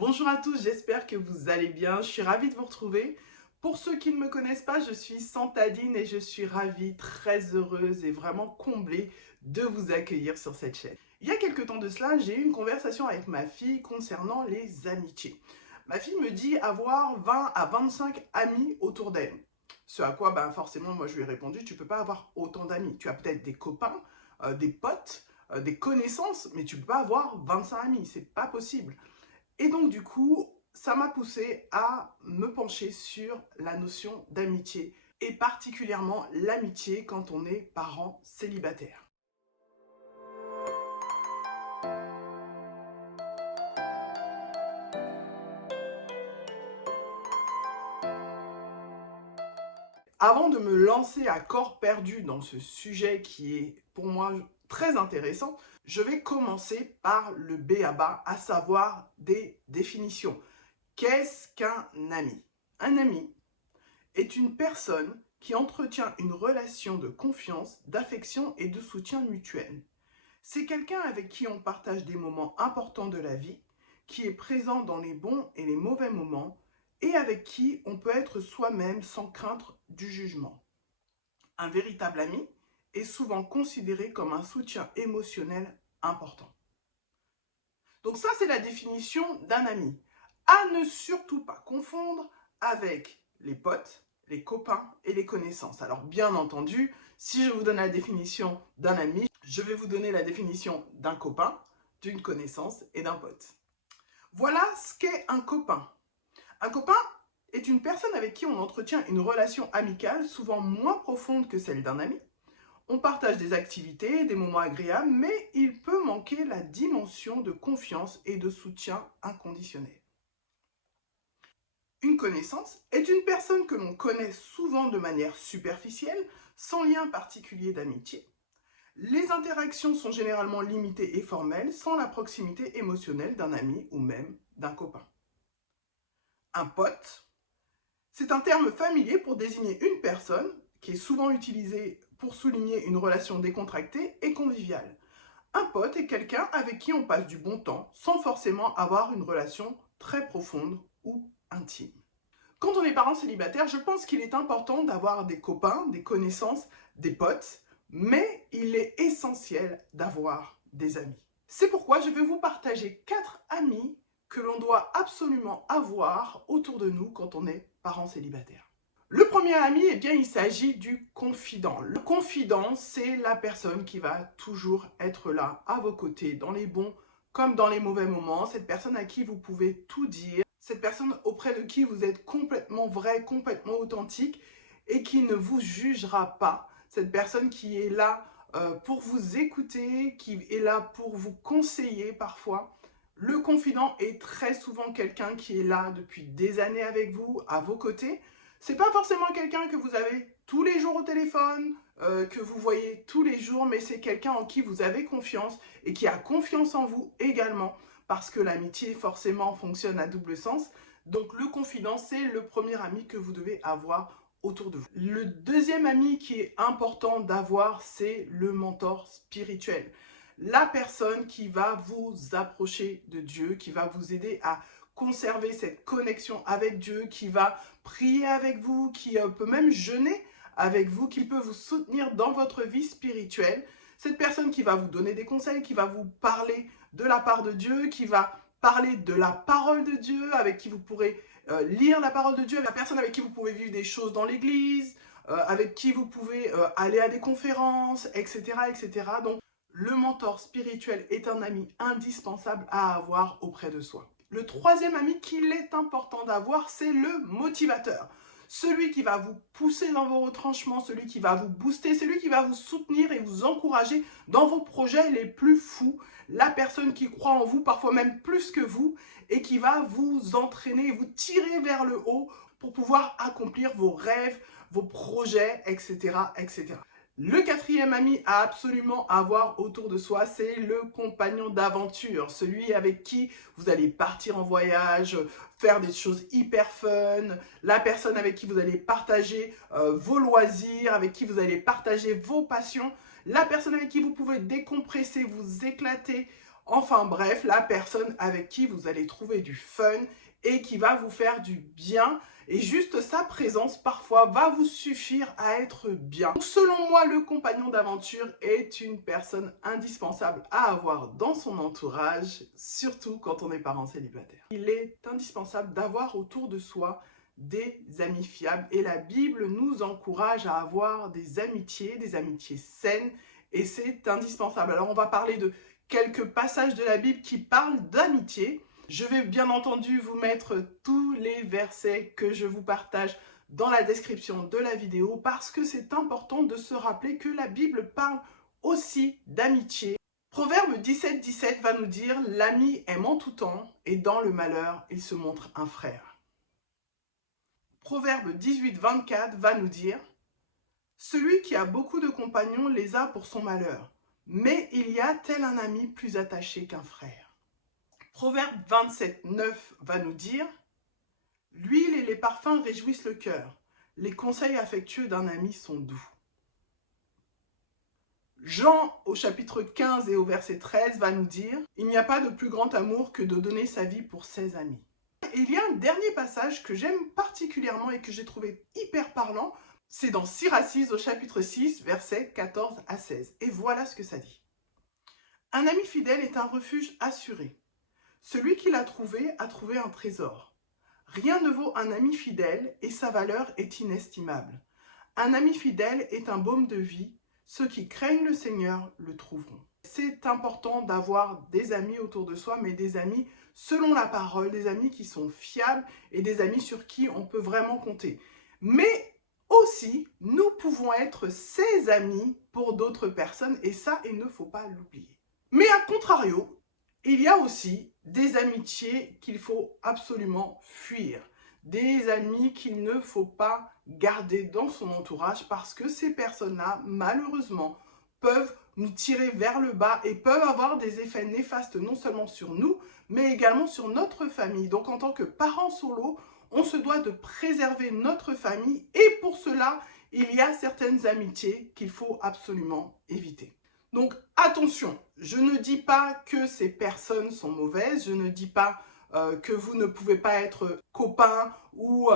Bonjour à tous, j'espère que vous allez bien. Je suis ravie de vous retrouver. Pour ceux qui ne me connaissent pas, je suis Santadine et je suis ravie, très heureuse et vraiment comblée de vous accueillir sur cette chaîne. Il y a quelques temps de cela, j'ai eu une conversation avec ma fille concernant les amitiés. Ma fille me dit avoir 20 à 25 amis autour d'elle. Ce à quoi, forcément, moi je lui ai répondu, tu ne peux pas avoir autant d'amis. Tu as peut-être des copains, des potes, des connaissances, mais tu ne peux pas avoir 25 amis, c'est pas possible. Et donc du coup, ça m'a poussé à me pencher sur la notion d'amitié et particulièrement l'amitié quand on est parent célibataire. Avant de me lancer à corps perdu dans ce sujet qui est pour moi très intéressant, je vais commencer par le b.a.-ba, à savoir des définitions. Qu'est-ce qu'un ami? Un ami est une personne qui entretient une relation de confiance, d'affection et de soutien mutuel. C'est quelqu'un avec qui on partage des moments importants de la vie, qui est présent dans les bons et les mauvais moments, et avec qui on peut être soi-même sans craindre du jugement. Un véritable ami est souvent considéré comme un soutien émotionnel important. Donc ça, c'est la définition d'un ami. À ne surtout pas confondre avec les potes, les copains et les connaissances. Alors bien entendu, si je vous donne la définition d'un ami, je vais vous donner la définition d'un copain, d'une connaissance et d'un pote. Voilà ce qu'est un copain. Un copain est une personne avec qui on entretient une relation amicale souvent moins profonde que celle d'un ami. On partage des activités, des moments agréables, mais il peut manquer la dimension de confiance et de soutien inconditionnel. Une connaissance est une personne que l'on connaît souvent de manière superficielle, sans lien particulier d'amitié. Les interactions sont généralement limitées et formelles, sans la proximité émotionnelle d'un ami ou même d'un copain. Un pote, c'est un terme familier pour désigner une personne qui est souvent utilisée pour souligner une relation décontractée et conviviale. Un pote est quelqu'un avec qui on passe du bon temps sans forcément avoir une relation très profonde ou intime. Quand on est parent célibataire, je pense qu'il est important d'avoir des copains, des connaissances, des potes, mais il est essentiel d'avoir des amis. C'est pourquoi je vais vous partager 4 amis que l'on doit absolument avoir autour de nous quand on est parent célibataire. Le premier ami, il s'agit du confident. Le confident, c'est la personne qui va toujours être là à vos côtés, dans les bons comme dans les mauvais moments. Cette personne à qui vous pouvez tout dire. Cette personne auprès de qui vous êtes complètement vrai, complètement authentique et qui ne vous jugera pas. Cette personne qui est là pour vous écouter, qui est là pour vous conseiller parfois. Le confident est très souvent quelqu'un qui est là depuis des années avec vous, à vos côtés. C'est pas forcément quelqu'un que vous avez tous les jours au téléphone, que vous voyez tous les jours, mais c'est quelqu'un en qui vous avez confiance et qui a confiance en vous également, parce que l'amitié forcément fonctionne à double sens. Donc le confident, c'est le premier ami que vous devez avoir autour de vous. Le deuxième ami qui est important d'avoir, c'est le mentor spirituel. La personne qui va vous approcher de Dieu, qui va vous aider à conserver cette connexion avec Dieu, qui va prier avec vous, qui peut même jeûner avec vous, qui peut vous soutenir dans votre vie spirituelle. Cette personne qui va vous donner des conseils, qui va vous parler de la part de Dieu, qui va parler de la parole de Dieu, avec qui vous pourrez lire la parole de Dieu, la personne avec qui vous pouvez vivre des choses dans l'église, avec qui vous pouvez aller à des conférences, etc., etc. Donc, le mentor spirituel est un ami indispensable à avoir auprès de soi. Le troisième ami qu'il est important d'avoir, c'est le motivateur. Celui qui va vous pousser dans vos retranchements, celui qui va vous booster, celui qui va vous soutenir et vous encourager dans vos projets les plus fous. La personne qui croit en vous, parfois même plus que vous, et qui va vous entraîner et vous tirer vers le haut pour pouvoir accomplir vos rêves, vos projets, etc., etc. Le quatrième ami à absolument avoir autour de soi, c'est le compagnon d'aventure, celui avec qui vous allez partir en voyage, faire des choses hyper fun, la personne avec qui vous allez partager vos loisirs, avec qui vous allez partager vos passions, la personne avec qui vous pouvez décompresser, vous éclater Enfin bref, la personne avec qui vous allez trouver du fun et qui va vous faire du bien. Et juste sa présence, parfois, va vous suffire à être bien. Donc, selon moi, le compagnon d'aventure est une personne indispensable à avoir dans son entourage, surtout quand on est parent célibataire. Il est indispensable d'avoir autour de soi des amis fiables. Et la Bible nous encourage à avoir des amitiés saines. Et c'est indispensable. Alors, on va parler de quelques passages de la Bible qui parlent d'amitié. Je vais bien entendu vous mettre tous les versets que je vous partage dans la description de la vidéo parce que c'est important de se rappeler que la Bible parle aussi d'amitié. Proverbe 17:17 va nous dire « L'ami aime en tout temps et dans le malheur, il se montre un frère. » Proverbe 18:24 va nous dire « Celui qui a beaucoup de compagnons les a pour son malheur. Mais il y a tel un ami plus attaché qu'un frère. » Proverbe 27:9 va nous dire « L'huile et les parfums réjouissent le cœur. Les conseils affectueux d'un ami sont doux. » Jean, au chapitre 15 et au verset 13, va nous dire « Il n'y a pas de plus grand amour que de donner sa vie pour ses amis. » Et il y a un dernier passage que j'aime particulièrement et que j'ai trouvé hyper parlant. C'est dans Sirachide au chapitre 6, versets 14 à 16. Et voilà ce que ça dit. « Un ami fidèle est un refuge assuré. Celui qui l'a trouvé a trouvé un trésor. Rien ne vaut un ami fidèle et sa valeur est inestimable. Un ami fidèle est un baume de vie. Ceux qui craignent le Seigneur le trouveront. » C'est important d'avoir des amis autour de soi, mais des amis selon la parole, des amis qui sont fiables et des amis sur qui on peut vraiment compter. Mais aussi, nous pouvons être ses amis pour d'autres personnes et ça, il ne faut pas l'oublier. Mais à contrario, il y a aussi des amitiés qu'il faut absolument fuir. Des amis qu'il ne faut pas garder dans son entourage parce que ces personnes-là, malheureusement, peuvent nous tirer vers le bas et peuvent avoir des effets néfastes non seulement sur nous, mais également sur notre famille. Donc en tant que parents solo, on se doit de préserver notre famille et pour cela, il y a certaines amitiés qu'il faut absolument éviter. Donc attention, je ne dis pas que ces personnes sont mauvaises, je ne dis pas que vous ne pouvez pas être copain ou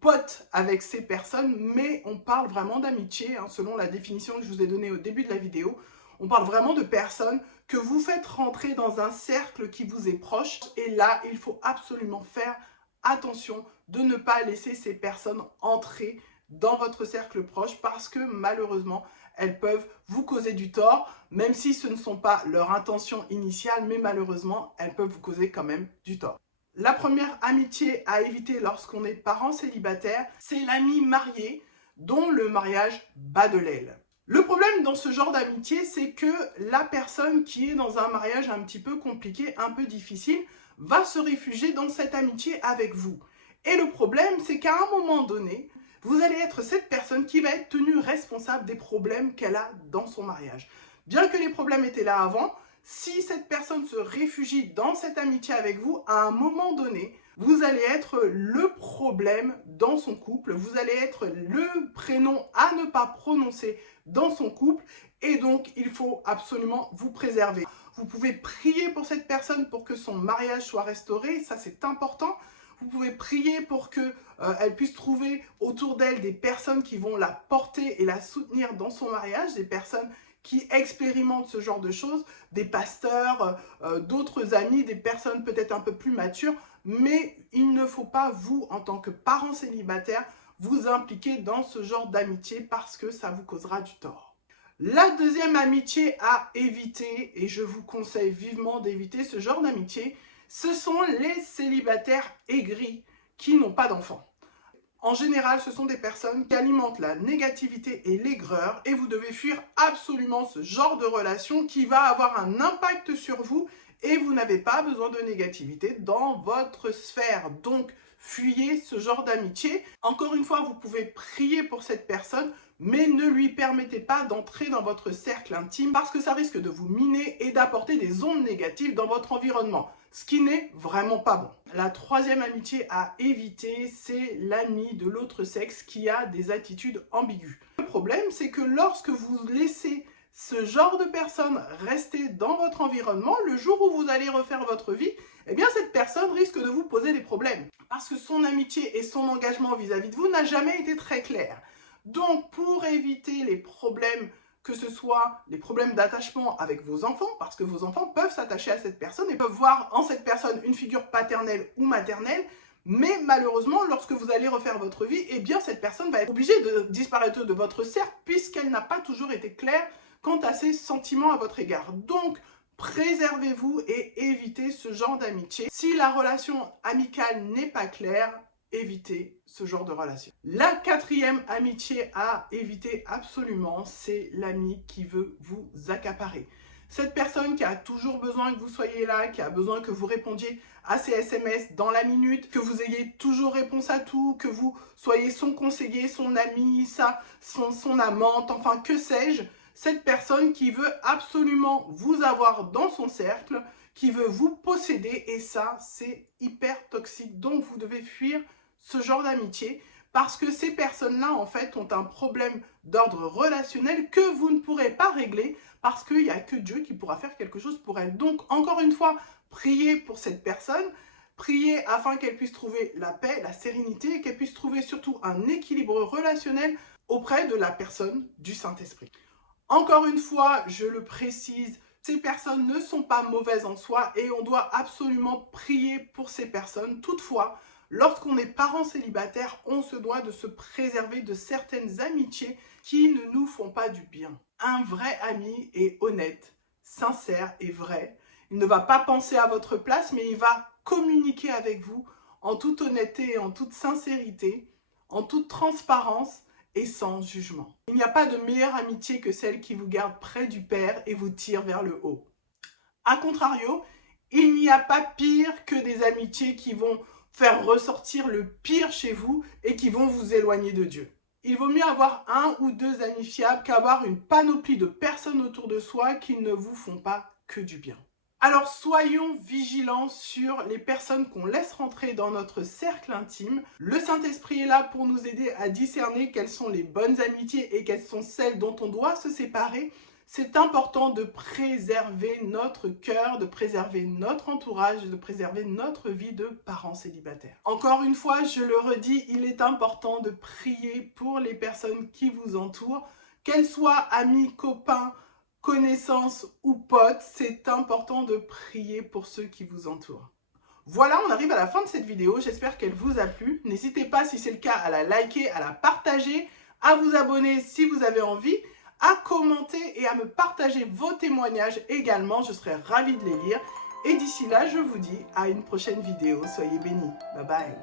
pote avec ces personnes, mais on parle vraiment d'amitié, hein, selon la définition que je vous ai donnée au début de la vidéo. On parle vraiment de personnes que vous faites rentrer dans un cercle qui vous est proche. Et là, il faut absolument faire attention de ne pas laisser ces personnes entrer dans votre cercle proche parce que malheureusement, elles peuvent vous causer du tort, même si ce ne sont pas leur intention initiale, mais malheureusement, elles peuvent vous causer quand même du tort. La première amitié à éviter lorsqu'on est parent célibataire, c'est l'ami marié dont le mariage bat de l'aile. Le problème dans ce genre d'amitié, c'est que la personne qui est dans un mariage un petit peu compliqué, un peu difficile, va se réfugier dans cette amitié avec vous. Et le problème, c'est qu'à un moment donné, vous allez être cette personne qui va être tenue responsable des problèmes qu'elle a dans son mariage. Bien que les problèmes étaient là avant, si cette personne se réfugie dans cette amitié avec vous, à un moment donné, vous allez être le problème dans son couple, vous allez être le prénom à ne pas prononcer dans son couple et donc il faut absolument vous préserver. Vous pouvez prier pour cette personne pour que son mariage soit restauré, ça c'est important. Vous pouvez prier pour qu'elle puisse trouver autour d'elle des personnes qui vont la porter et la soutenir dans son mariage, des personnes qui expérimentent ce genre de choses, des pasteurs, d'autres amis, des personnes peut-être un peu plus matures, mais il ne faut pas, vous, en tant que parent célibataire, vous impliquer dans ce genre d'amitié parce que ça vous causera du tort. La deuxième amitié à éviter, et je vous conseille vivement d'éviter ce genre d'amitié, ce sont les célibataires aigris qui n'ont pas d'enfants. En général, ce sont des personnes qui alimentent la négativité et l'aigreur et vous devez fuir absolument ce genre de relation qui va avoir un impact sur vous et vous n'avez pas besoin de négativité dans votre sphère. Donc, fuyez ce genre d'amitié. Encore une fois, vous pouvez prier pour cette personne, mais ne lui permettez pas d'entrer dans votre cercle intime parce que ça risque de vous miner et d'apporter des ondes négatives dans votre environnement, ce qui n'est vraiment pas bon. La troisième amitié à éviter, c'est l'ami de l'autre sexe qui a des attitudes ambiguës. Le problème, c'est que lorsque vous laissez ce genre de personne rester dans votre environnement, le jour où vous allez refaire votre vie, eh bien cette personne risque de vous poser des problèmes. Parce que son amitié et son engagement vis-à-vis de vous n'a jamais été très clair. Donc pour éviter les problèmes, que ce soit les problèmes d'attachement avec vos enfants, parce que vos enfants peuvent s'attacher à cette personne et peuvent voir en cette personne une figure paternelle ou maternelle, mais malheureusement, lorsque vous allez refaire votre vie, eh bien cette personne va être obligée de disparaître de votre cercle puisqu'elle n'a pas toujours été claire quant à ses sentiments à votre égard. Donc, préservez-vous et évitez ce genre d'amitié. Si la relation amicale n'est pas claire, évitez ce genre de relation. La quatrième amitié à éviter absolument, c'est l'ami qui veut vous accaparer. Cette personne qui a toujours besoin que vous soyez là, qui a besoin que vous répondiez à ses SMS dans la minute, que vous ayez toujours réponse à tout, que vous soyez son conseiller, son ami, son amante, enfin que sais-je. Cette personne qui veut absolument vous avoir dans son cercle, qui veut vous posséder, et ça, c'est hyper toxique. Donc, vous devez fuir ce genre d'amitié parce que ces personnes-là, en fait, ont un problème d'ordre relationnel que vous ne pourrez pas régler parce qu'il n'y a que Dieu qui pourra faire quelque chose pour elle. Donc, encore une fois, priez pour cette personne, priez afin qu'elle puisse trouver la paix, la sérénité et qu'elle puisse trouver surtout un équilibre relationnel auprès de la personne du Saint-Esprit. Encore une fois, je le précise, ces personnes ne sont pas mauvaises en soi et on doit absolument prier pour ces personnes. Toutefois, lorsqu'on est parent célibataire, on se doit de se préserver de certaines amitiés qui ne nous font pas du bien. Un vrai ami est honnête, sincère et vrai. Il ne va pas penser à votre place, mais il va communiquer avec vous en toute honnêteté et en toute sincérité, en toute transparence et sans jugement. Il n'y a pas de meilleure amitié que celle qui vous garde près du Père et vous tire vers le haut. A contrario, il n'y a pas pire que des amitiés qui vont faire ressortir le pire chez vous et qui vont vous éloigner de Dieu. Il vaut mieux avoir un ou deux amis fiables qu'avoir une panoplie de personnes autour de soi qui ne vous font pas que du bien. Alors soyons vigilants sur les personnes qu'on laisse rentrer dans notre cercle intime. Le Saint-Esprit est là pour nous aider à discerner quelles sont les bonnes amitiés et quelles sont celles dont on doit se séparer. C'est important de préserver notre cœur, de préserver notre entourage, de préserver notre vie de parents célibataires. Encore une fois, je le redis, il est important de prier pour les personnes qui vous entourent, qu'elles soient amis, copains, connaissances ou potes, c'est important de prier pour ceux qui vous entourent. Voilà, on arrive à la fin de cette vidéo, j'espère qu'elle vous a plu. N'hésitez pas, si c'est le cas, à la liker, à la partager, à vous abonner si vous avez envie, à commenter et à me partager vos témoignages également, je serai ravie de les lire. Et d'ici là, je vous dis à une prochaine vidéo, soyez bénis, bye bye.